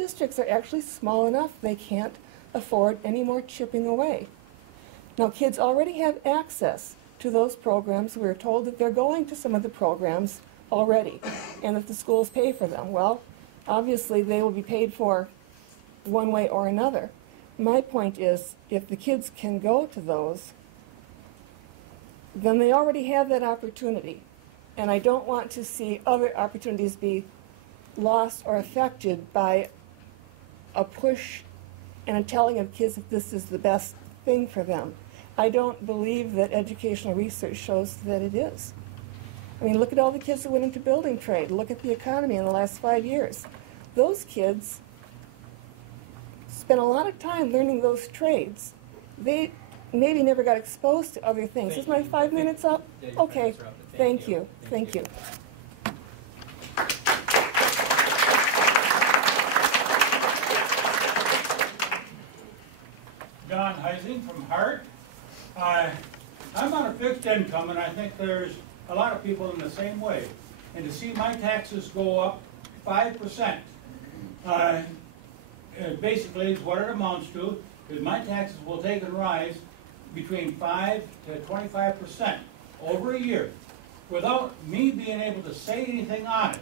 districts are actually small enough they can't afford any more chipping away. Now, kids already have access to those programs. We're told that they're going to some of the programs already and that the schools pay for them. Well, obviously they will be paid for one way or another. My point is, if the kids can go to those, then they already have that opportunity. And I don't want to see other opportunities be lost or affected by a push and a telling of kids that this is the best thing for them. I don't believe that educational research shows that it is. I mean, look at all the kids that went into building trade. Look at the economy in the last 5 years. Those kids spent a lot of time learning those trades. They maybe never got exposed to other things. Is my 5 minutes up? Okay, thank you. Thank you. John Heising from Hart. I'm on a fixed income, and I think there's a lot of people in the same way. And to see my taxes go up 5%, basically is what it amounts to, is my taxes will take and rise between 5 to 25% over a year without me being able to say anything on it.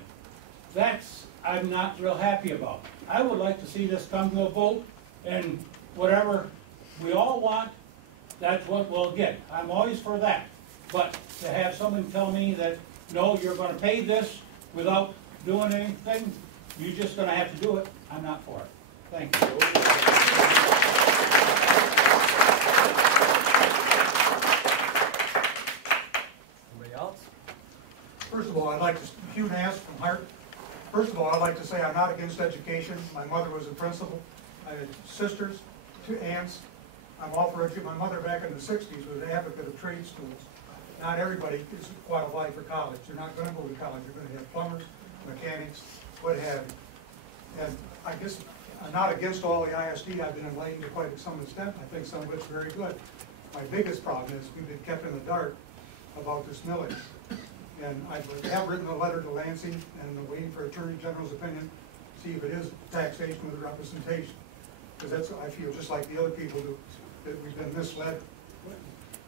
That's I'm not real happy about. I would like to see this come to a vote, and whatever we all want, that's what we'll get. I'm always for that. But to have someone tell me that, no, you're going to pay this without doing anything, you're just going to have to do it, I'm not for it. Thank you. Anybody else? First of all, I'd like to, Hugh Nance from Hart. First of all, I'd like to say I'm not against education. My mother was a principal. I had sisters, 2 aunts. I'm all for education. My mother back in the 60s was an advocate of trade schools. Not everybody is qualified for college. You're not going to go to college. You're going to have plumbers, mechanics, what have you. And I guess I'm not against all the ISD. I've been enlightened to quite some extent. I think some of it's very good. My biggest problem is we've been kept in the dark about this millage. And I have written a letter to Lansing, and I'm waiting for Attorney General's opinion, see if it is taxation with representation. Because that's, I feel, just like the other people do, that we've been misled,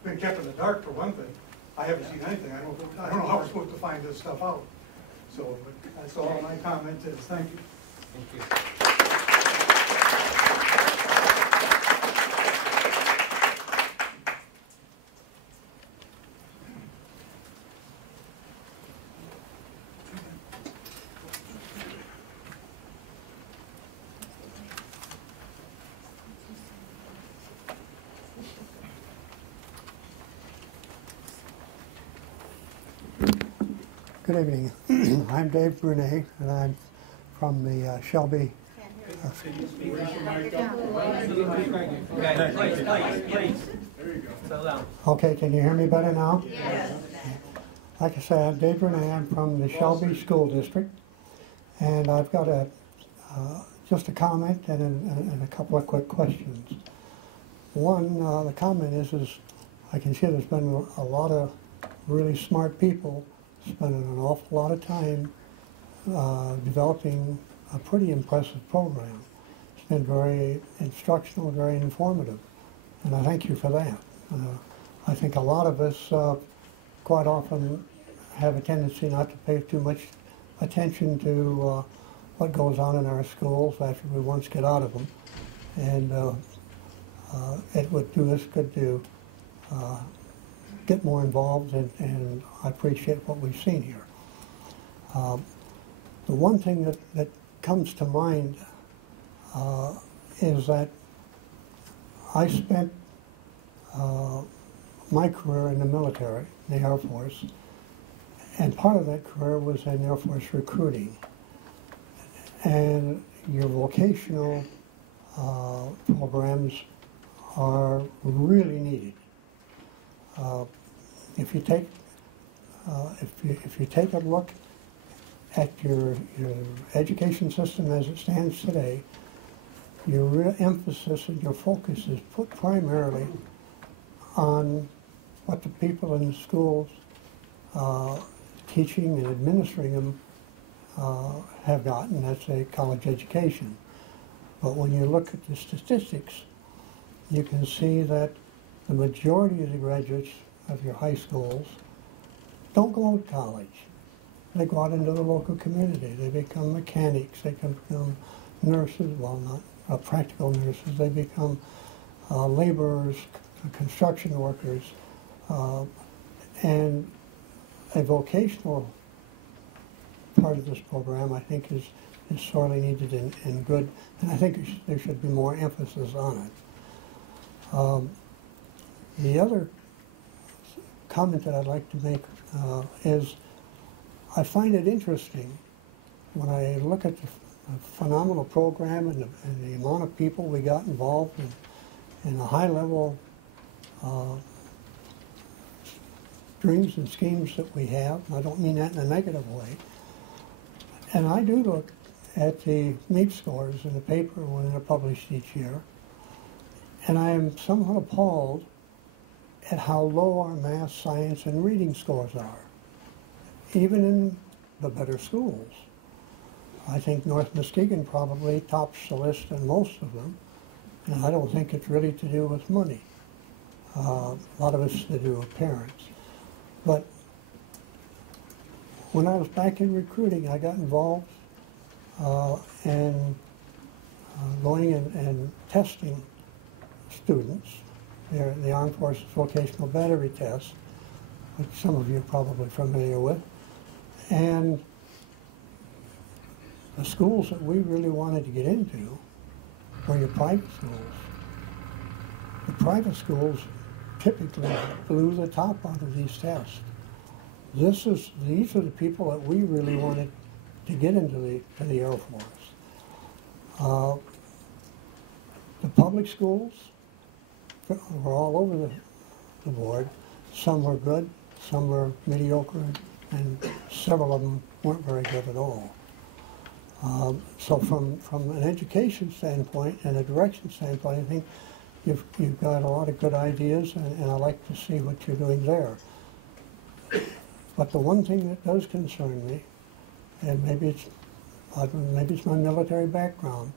been kept in the dark for one thing. I haven't seen anything. I don't know how we're supposed to find this stuff out. So that's all my comment is. Thank you. Thank you. Good evening. I'm Dave Brunet, and I'm from the Shelby. Okay, can you hear me better now? Yes. Like I say, I'm Dave Brunet. I'm from the Shelby School District, and I've got just a comment and a couple of quick questions. One, the comment is I can see there's been a lot of really smart people spending an awful lot of time developing a pretty impressive program. It's been very instructional, very informative, and I thank you for that. I think a lot of us quite often have a tendency not to pay too much attention to what goes on in our schools after we once get out of them, and it would do us good to get more involved, and I appreciate what we've seen here. The one thing that comes to mind is that I spent my career in the military, the Air Force, and part of that career was in Air Force recruiting. And your vocational programs are really needed. If you take a look at your education system as it stands today, your real emphasis and your focus is put primarily on what the people in the schools teaching and administering them have gotten. That's a college education. But when you look at the statistics, you can see that the majority of the graduates of your high schools don't go to college. They go out into the local community. They become mechanics. They can become nurses, well, not practical nurses. They become laborers, construction workers, and a vocational part of this program, I think, is sorely needed and good, and I think there should be more emphasis on it. The other comment that I'd like to make is I find it interesting when I look at the phenomenal program and the amount of people we got involved in the high-level dreams and schemes that we have. I don't mean that in a negative way. And I do look at the NEEP scores in the paper when they're published each year, and I am somewhat appalled at how low our math, science, and reading scores are, even in the better schools. I think North Muskegon probably tops the list in most of them, and I don't think it's really to do with money. A lot of it's to do with parents. But when I was back in recruiting, I got involved in going and testing students, the Armed Forces Vocational Battery Test, which some of you are probably familiar with. And the schools that we really wanted to get into were your private schools. The private schools typically blew the top out of these tests. These are the people that we really wanted to get into the Air Force. The public schools were all over the board. Some were good, some were mediocre, and several of them weren't very good at all. So from an education standpoint and a direction standpoint, I think you've got a lot of good ideas, and I like to see what you're doing there. But the one thing that does concern me, and maybe it's my military background,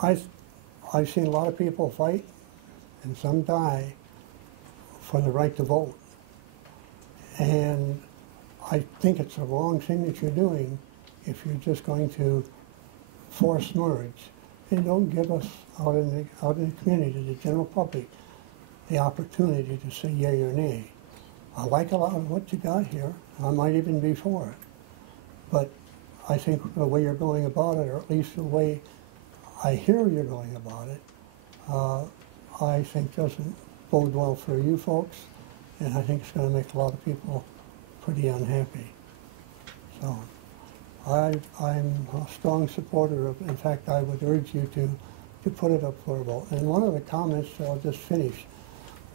I've seen a lot of people fight, and some die, for the right to vote. And I think it's the wrong thing that you're doing if you're just going to force merge and don't give us out in the community, the general public, the opportunity to say yea or nay. I like a lot of what you got here. I might even be for it. But I think the way you're going about it, or at least the way I hear you're going about it, I think doesn't bode well for you folks, and I think it's going to make a lot of people pretty unhappy. So I'm a strong supporter of, in fact, I would urge you to put it up for a vote. And one of the comments, I'll just finish,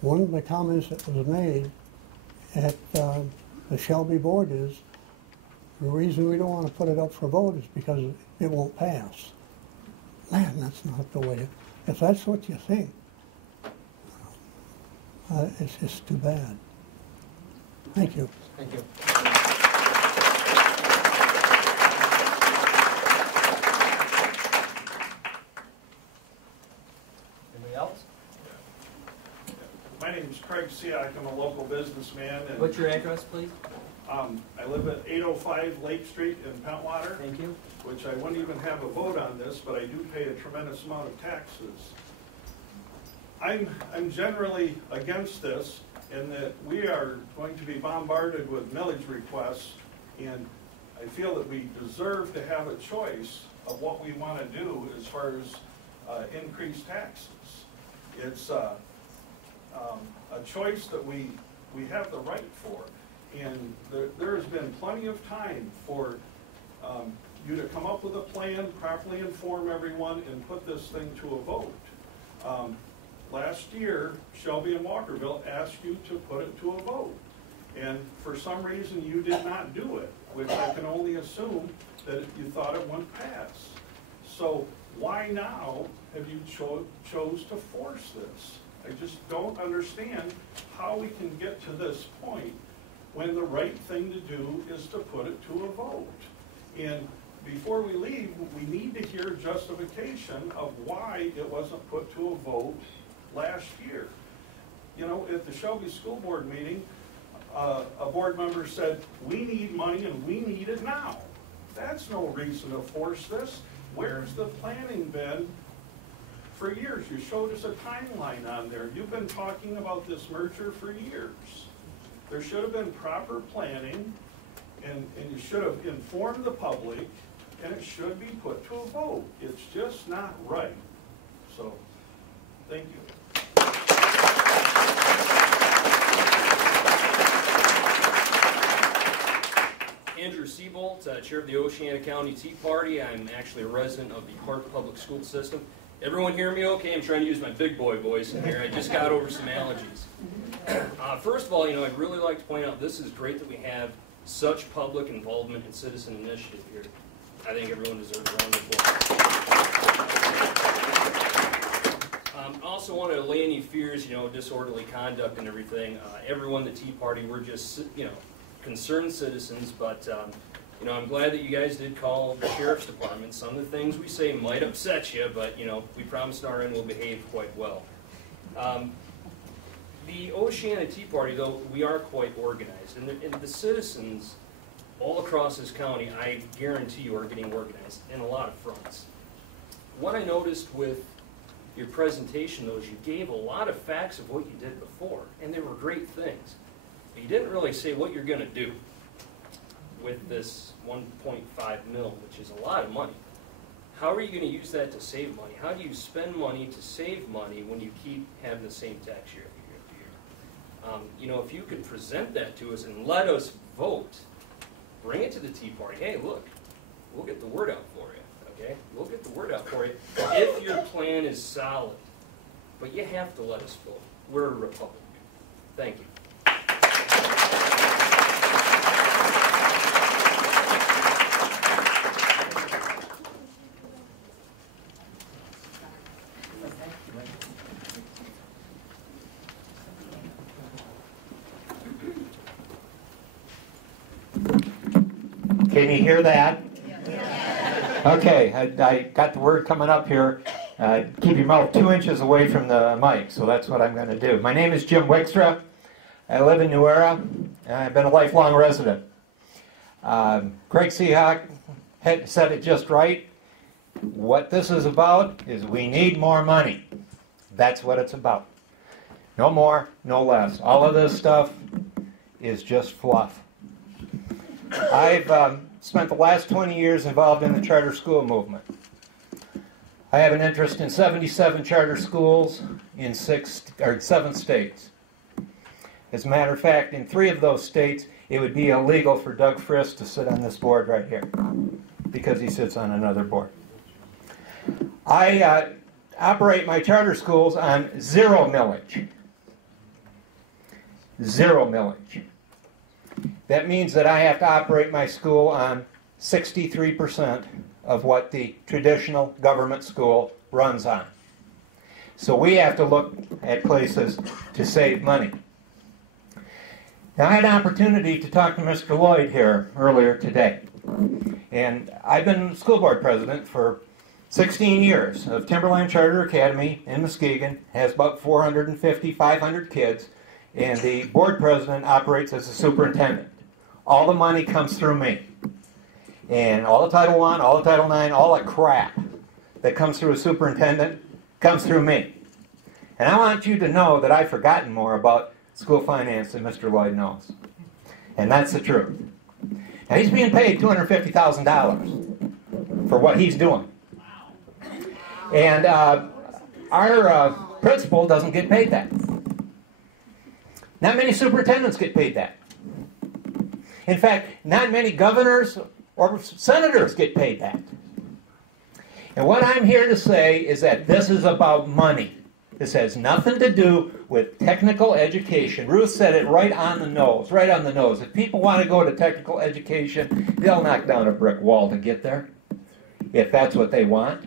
one of the comments that was made at the Shelby board is, the reason we don't want to put it up for vote is because it won't pass. Man, that's not the way. If that's what you think, it's just too bad. Thank you. Thank you. Anybody else? My name is Craig Siak. I'm a local businessman. And, What's your address, please? I live at 805 Lake Street in Pentwater, Thank you. which I wouldn't even have a vote on this, but I do pay a tremendous amount of taxes. I'm generally against this in that we are going to be bombarded with millage requests, and I feel that we deserve to have a choice of what we want to do as far as increased taxes. It's a choice that we have the right for. And there has been plenty of time for you to come up with a plan, properly inform everyone, and put this thing to a vote. Last year, Shelby and Walkerville asked you to put it to a vote. And for some reason, you did not do it, which I can only assume that you thought it wouldn't pass. So why now have you chose to force this? I just don't understand how we can get to this point when the right thing to do is to put it to a vote. And before we leave, we need to hear justification of why it wasn't put to a vote last year. You know, at the Shelby School Board meeting, a board member said, we need money and we need it now. That's no reason to force this. Where's the planning been for years? You showed us a timeline on there. You've been talking about this merger for years. There should have been proper planning, and you should have informed the public, and it should be put to a vote. It's just not right. So, thank you. Andrew Seabolt, Chair of the Oceana County Tea Party. I'm actually a resident of the Park Public School System. Everyone hear me okay? I'm trying to use my big boy voice in here. I just got over some allergies. First of all, I'd really like to point out this is great that we have such public involvement and citizen initiative here. I think everyone deserves a round of applause. I also want to allay any fears, disorderly conduct and everything. Everyone in the Tea Party, we're just, concerned citizens, but I'm glad that you guys did call the Sheriff's Department. Some of the things we say might upset you, but we promised our end we'll behave quite well. The Oceana Tea Party, though, we are quite organized, and the citizens all across this county, I guarantee you, are getting organized in a lot of fronts. What I noticed with your presentation, though, is you gave a lot of facts of what you did before, and they were great things. But you didn't really say what you're going to do with this 1.5 mil, which is a lot of money. How are you going to use that to save money? How do you spend money to save money when you keep having the same tax year after year after year? If you could present that to us and let us vote, bring it to the Tea Party. Hey, look, we'll get the word out for you, okay? We'll get the word out for you if your plan is solid. But you have to let us vote. We're a Republican. Thank you. Can you hear that? Okay, I got the word coming up here. Keep your mouth 2 inches away from the mic, so that's what I'm going to do. My name is Jim Wickstra. I live in New Era, and I've been a lifelong resident. Craig Seahawk said it just right. What this is about is we need more money. That's what it's about. No more, no less. All of this stuff is just fluff. I've spent the last 20 years involved in the charter school movement. I have an interest in 77 charter schools in 7 states. As a matter of fact, in 3 of those states, it would be illegal for Doug Frist to sit on this board right here, because he sits on another board. I operate my charter schools on 0 millage. 0 millage. That means that I have to operate my school on 63% of what the traditional government school runs on. So we have to look at places to save money. Now, I had an opportunity to talk to Mr. Lloyd here earlier today. And I've been school board president for 16 years of Timberline Charter Academy in Muskegon. Has about 450, 500 kids. And the board president operates as a superintendent. All the money comes through me. And all the Title I, all the Title IX, all the crap that comes through a superintendent comes through me. And I want you to know that I've forgotten more about school finance than Mr. Lloyd knows. And that's the truth. Now, he's being paid $250,000 for what he's doing. And our principal doesn't get paid that. Not many superintendents get paid that. In fact, not many governors or senators get paid that. And what I'm here to say is that this is about money. This has nothing to do with technical education. Ruth said it right on the nose, right on the nose. If people want to go to technical education, they'll knock down a brick wall to get there, if that's what they want.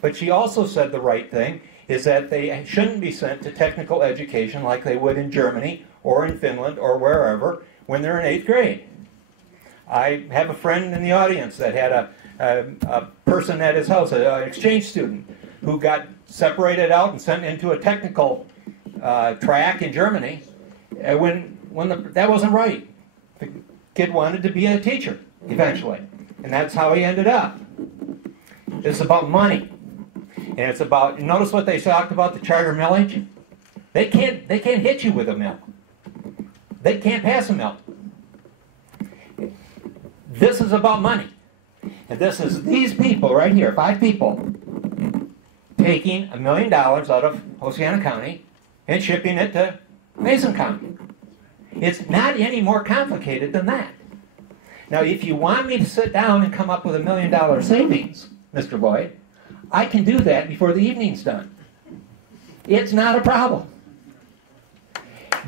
But she also said the right thing, is that they shouldn't be sent to technical education like they would in Germany or in Finland or wherever when they're in 8th grade. I have a friend in the audience that had a a person at his house, an exchange student, who got separated out and sent into a technical track in Germany. That wasn't right. The kid wanted to be a teacher eventually, and that's how he ended up. It's about money, and it's about. Notice what they talked about the charter millage. They can't hit you with a mill. They can't pass a mill. This is about money, and this is these people right here, 5 people, taking $1 million out of Oceana County and shipping it to Mason County. It's not any more complicated than that. Now, if you want me to sit down and come up with $1 million savings, Mr. Lloyd, I can do that before the evening's done. It's not a problem.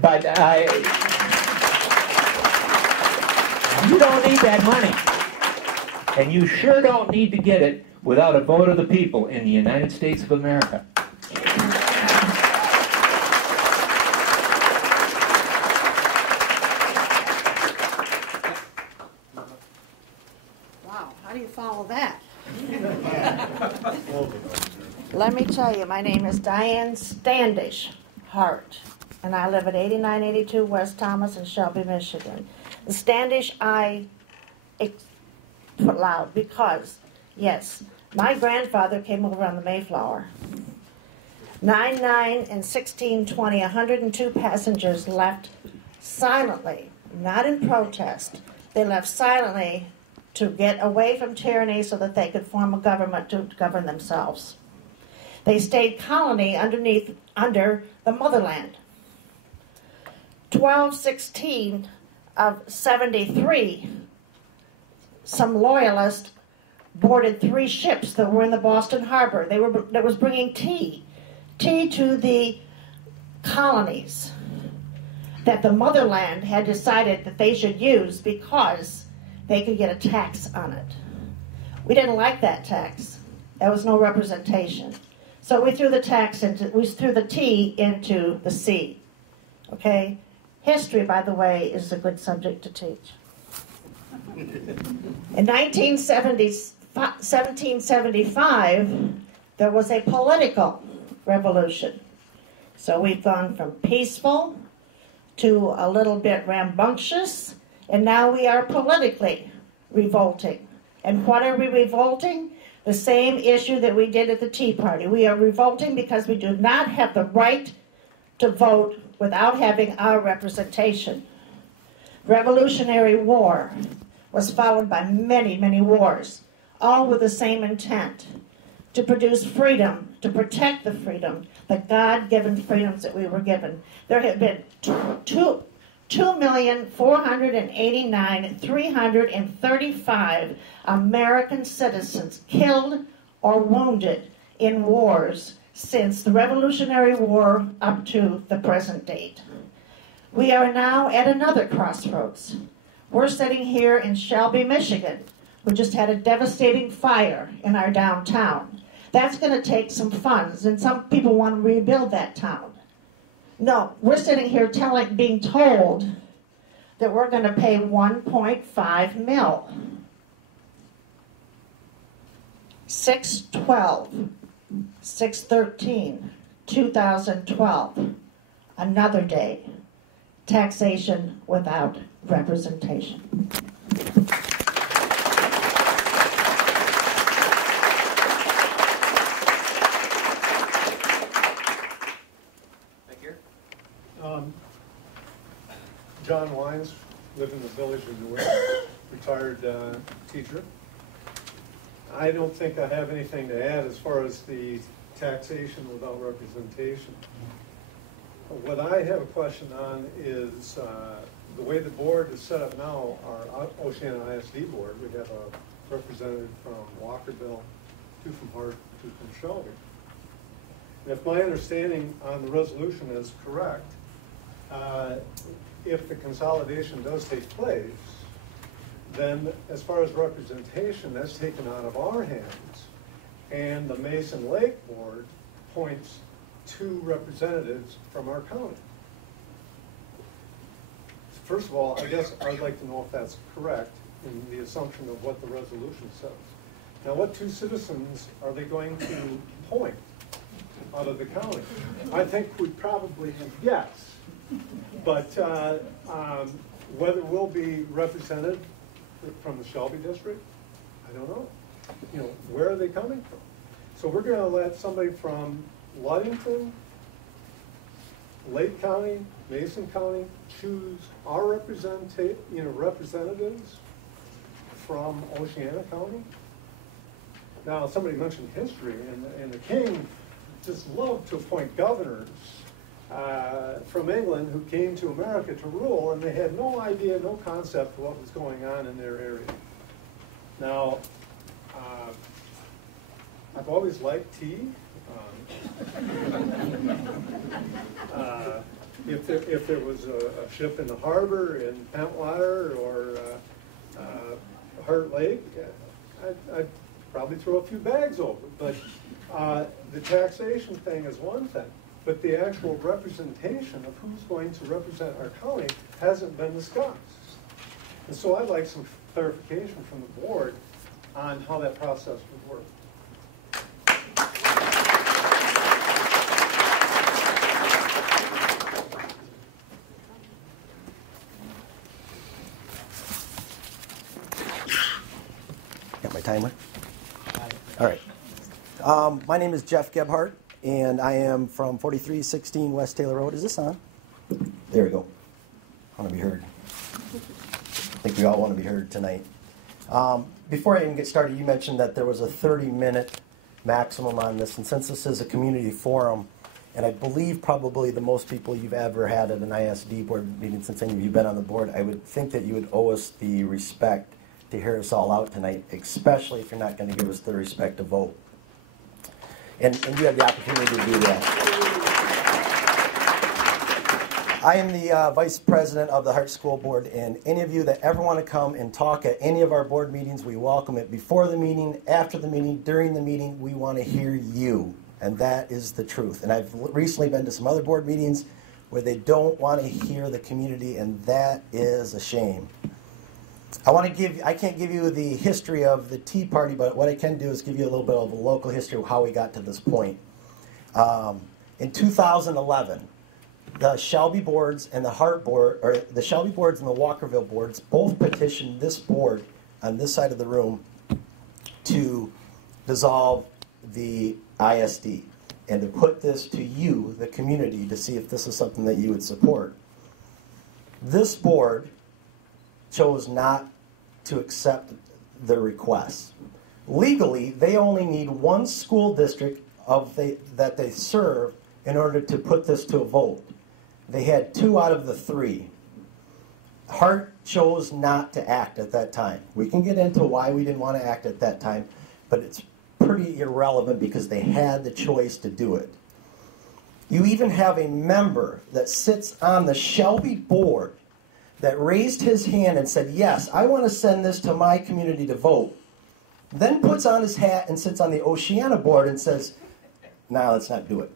But you don't need that money. And you sure don't need to get it without a vote of the people in the United States of America. Wow, how do you follow that? Let me tell you, my name is Diane Standish Hart, and I live at 8982 West Thomas in Shelby, Michigan. The Standish I put loud because, yes, my grandfather came over on the Mayflower. 9/9 and 16/20, 102 passengers left silently, not in protest. They left silently to get away from tyranny so that they could form a government to govern themselves. They stayed colony under the motherland. 12/16 of 73, some loyalists boarded 3 ships that were in the Boston Harbor. That was bringing tea to the colonies that the motherland had decided that they should use because they could get a tax on it. We didn't like that tax. There was no representation. So we threw the tea into the sea. Okay? History, by the way, is a good subject to teach. In 1775, there was a political revolution. So we've gone from peaceful to a little bit rambunctious, and now we are politically revolting. And what are we revolting? The same issue that we did at the Tea Party. We are revolting because we do not have the right to vote without having our representation. Revolutionary War was followed by many, many wars, all with the same intent, to produce freedom, to protect the freedom, the God-given freedoms that we were given. There have been 2,489,335 American citizens killed or wounded in wars since the Revolutionary War up to the present date. We are now at another crossroads. We're sitting here in Shelby, Michigan. We just had a devastating fire in our downtown. That's going to take some funds, and some people want to rebuild that town. No, we're sitting here being told that we're going to pay $1.5 million. 6/12, 6/13, 2012. Another day. Taxation without representation. Thank you. John Wines, live in the village of Newark, retired teacher. I don't think I have anything to add as far as the taxation without representation. What I have a question on is the way the board is set up now, our Oceana ISD board, we have a representative from Walkerville, 2 from Hart, 2 from Shelby. And if my understanding on the resolution is correct, if the consolidation does take place, then as far as representation, that's taken out of our hands, and the Mason Lake Board appoints 2 representatives from our county. First of all, I guess I'd like to know if that's correct in the assumption of what the resolution says. Now, what two citizens are they going to appoint out of the county? I think we probably have guessed, but whether we'll be represented from the Shelby district, I don't know. You know, where are they coming from? So we're going to let somebody from Ludington, Lake County, Mason County choose our representatives from Oceana County. Now, somebody mentioned history, and the king just loved to appoint governors from England who came to America to rule, and they had no idea, no concept of what was going on in their area. Now, I've always liked tea. If there was a ship in the harbor in Pentwater or Heart Lake, I'd probably throw a few bags over. But the taxation thing is one thing, but the actual representation of who's going to represent our county hasn't been discussed. And so I'd like some clarification from the board on how that process would work. Got my timer? All right. My name is Jeff Gebhardt, and I am from 4316 West Taylor Road. Is this on? There we go. I want to be heard. I think we all want to be heard tonight. Before I even get started, you mentioned that there was a 30-minute maximum on this, and since this is a community forum, and I believe probably the most people you've ever had at an ISD board meeting since any of you have been on the board, I would think that you would owe us the respect to hear us all out tonight, especially if you're not going to give us the respect to vote. And you have the opportunity to do that. I am the Vice President of the Hart School Board, and any of you that ever want to come and talk at any of our board meetings, we welcome it. Before the meeting, after the meeting, during the meeting, we want to hear you, and that is the truth. And I've recently been to some other board meetings where they don't want to hear the community, and that is a shame. I can't give you the history of the Tea Party, but what I can do is give you a little bit of a local history of how we got to this point. In 2011, the Shelby boards and the Hart board, or the Shelby boards and the Walkerville boards, both petitioned this board on this side of the room to dissolve the ISD and to put this to you, the community, to see if this is something that you would support. This board chose not to accept the request. Legally, they only need one school district that they serve in order to put this to a vote. They had 2 out of the 3. Hart chose not to act at that time. We can get into why we didn't want to act at that time, but it's pretty irrelevant because they had the choice to do it. You even have a member that sits on the Shelby board that raised his hand and said, yes, I want to send this to my community to vote, then puts on his hat and sits on the Oceana board and says, no, let's not do it.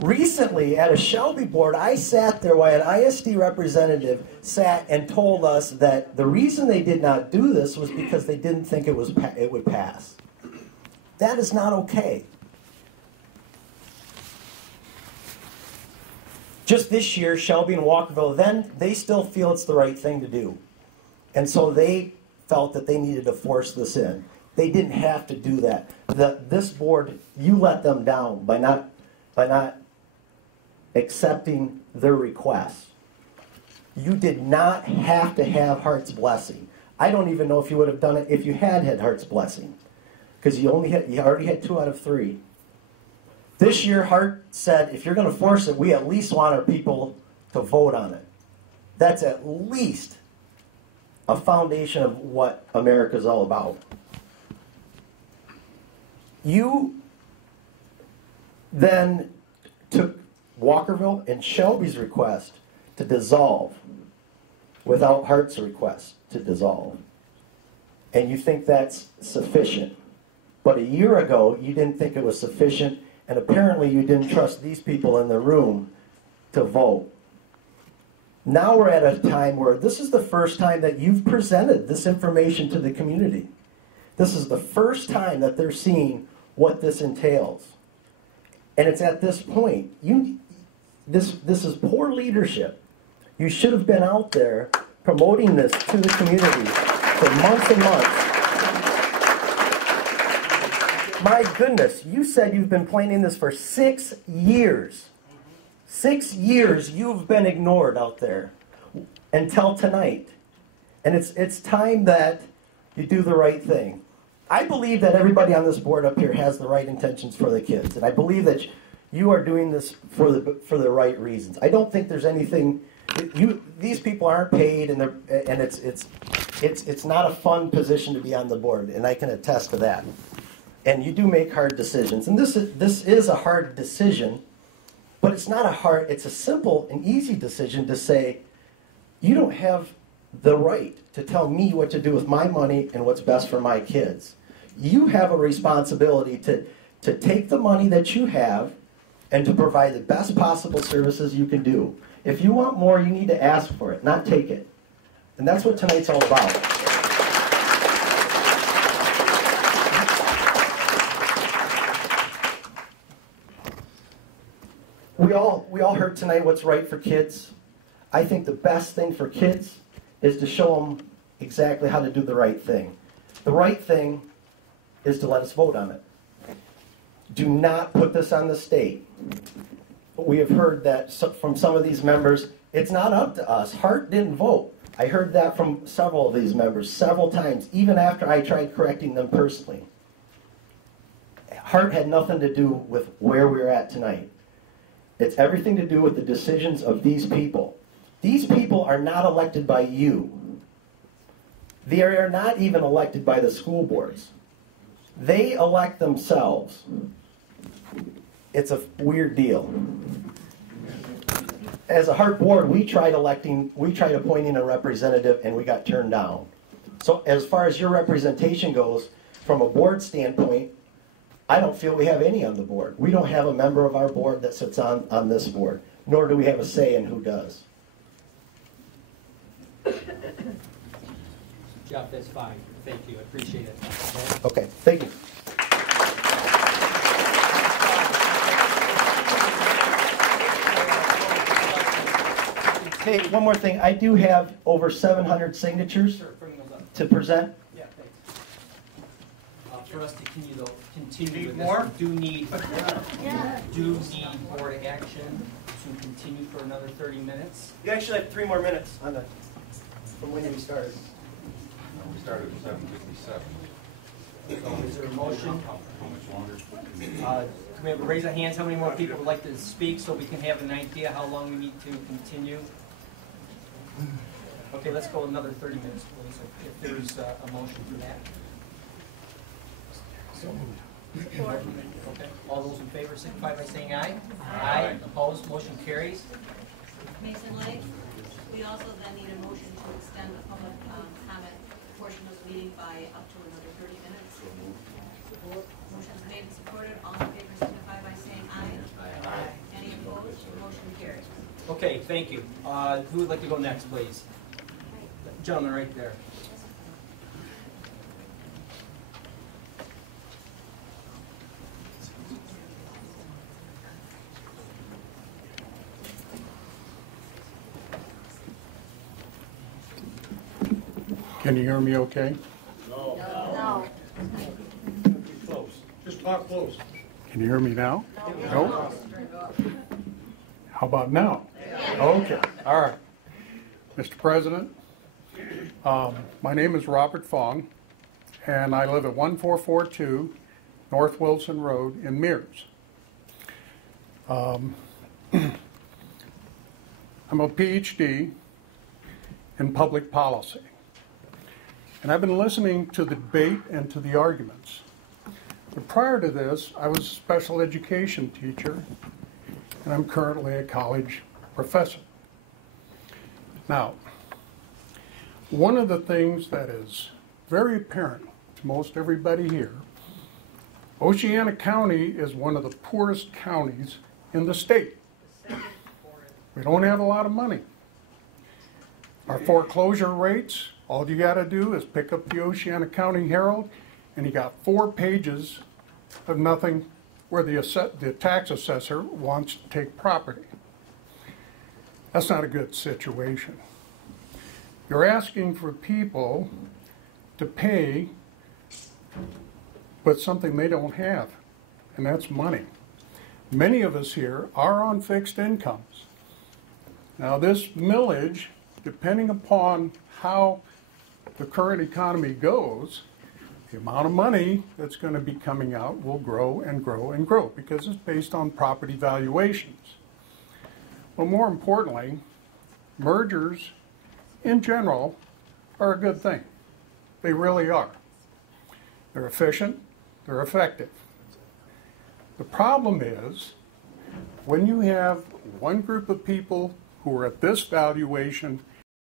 Recently, at a Shelby board, I sat there while an ISD representative sat and told us that the reason they did not do this was because they didn't think it would pass. That is not okay. Just this year, Shelby and Walkerville, then they still feel it's the right thing to do. And so they felt that they needed to force this in. They didn't have to do that. This board, you let them down by not accepting their request. You did not have to have Hart's blessing. I don't even know if you would have done it if you had Hart's blessing, because you already had 2 out of 3. This year, Hart said, if you're going to force it, we at least want our people to vote on it. That's at least a foundation of what America's all about. You then took Walkerville and Shelby's request to dissolve without Hart's request to dissolve. And you think that's sufficient. But a year ago, you didn't think it was sufficient, and apparently you didn't trust these people in the room to vote. Now we're at a time where this is the first time that you've presented this information to the community. This is the first time that they're seeing what this entails. And it's at this point, this is poor leadership. You should have been out there promoting this to the community for months and months. My goodness, you said you've been planning this for 6 years. 6 years you've been ignored out there until tonight. And it's time that you do the right thing. I believe that everybody on this board up here has the right intentions for the kids. And I believe that you are doing this for the right reasons. I don't think there's anything, these people aren't paid, and it's not a fun position to be on the board, and I can attest to that. And you do make hard decisions. And this is a hard decision, but it's not a hard, it's a simple and easy decision to say, you don't have the right to tell me what to do with my money and what's best for my kids. You have a responsibility to take the money that you have and to provide the best possible services you can do. If you want more, you need to ask for it, not take it. And that's what tonight's all about. We all heard tonight what's right for kids. I think the best thing for kids is to show them exactly how to do the right thing. The right thing is to let us vote on it. Do not put this on the state. We have heard that from some of these members, it's not up to us. Hart didn't vote. I heard that from several of these members several times, even after I tried correcting them personally. Hart had nothing to do with where we're at tonight. It's everything to do with the decisions of these people. These people are not elected by you. They are not even elected by the school boards. They elect themselves. It's a weird deal. As a Hart board, we tried appointing a representative, and we got turned down. So as far as your representation goes, from a board standpoint, I don't feel we have any on the board. We don't have a member of our board that sits on this board, nor do we have a say in who does. Jeff, that's fine. Thank you. I appreciate it. Okay, thank you. Hey, one more thing. I do have over 700 signatures Sure, bring those up. to present. Yeah, thanks. For us to continue with this, more? we do need board action to continue for another 30 minutes. You actually have 3 more minutes on the, from when we started. We started at 7:57. So is there a motion? How much longer? Can we have a raise of hands? How many more people would like to speak so we can have an idea how long we need to continue? Okay, let's go another 30 minutes, please, if there's a motion for that. Okay, all those in favor signify by saying aye. Aye. Opposed, motion carries. Mason Lake, we also then need a motion to extend the public comment portion of the meeting by up to another 30 minutes. Motion is made and supported. All in favor signify by saying aye. Aye. Any opposed? Motion carries. Okay, thank you. Who would like to go next, please? Gentleman right there. Can you hear me okay? No. Close. Just talk close. Can you hear me now? No? How about now? Okay, all right. Mr. President, my name is Robert Fong, and I live at 1442 North Wilson Road in Mears. I'm a PhD in public policy, and I've been listening to the debate and to the arguments. But prior to this, I was a special education teacher, and I'm currently a college professor. Now, one of the things that is very apparent to most everybody here, Oceana County is one of the poorest counties in the state. We don't have a lot of money. Our foreclosure rates, all you got to do is pick up the Oceana County Herald, and you got 4 pages of nothing where the tax assessor wants to take property. That's not a good situation. You're asking for people to pay but something they don't have, and that's money. Many of us here are on fixed incomes. Now this millage, depending upon how the current economy goes, the amount of money that's going to be coming out will grow and grow and grow because it's based on property valuations. But more importantly, mergers in general are a good thing. They really are. They're efficient, they're effective. The problem is when you have one group of people who are at this valuation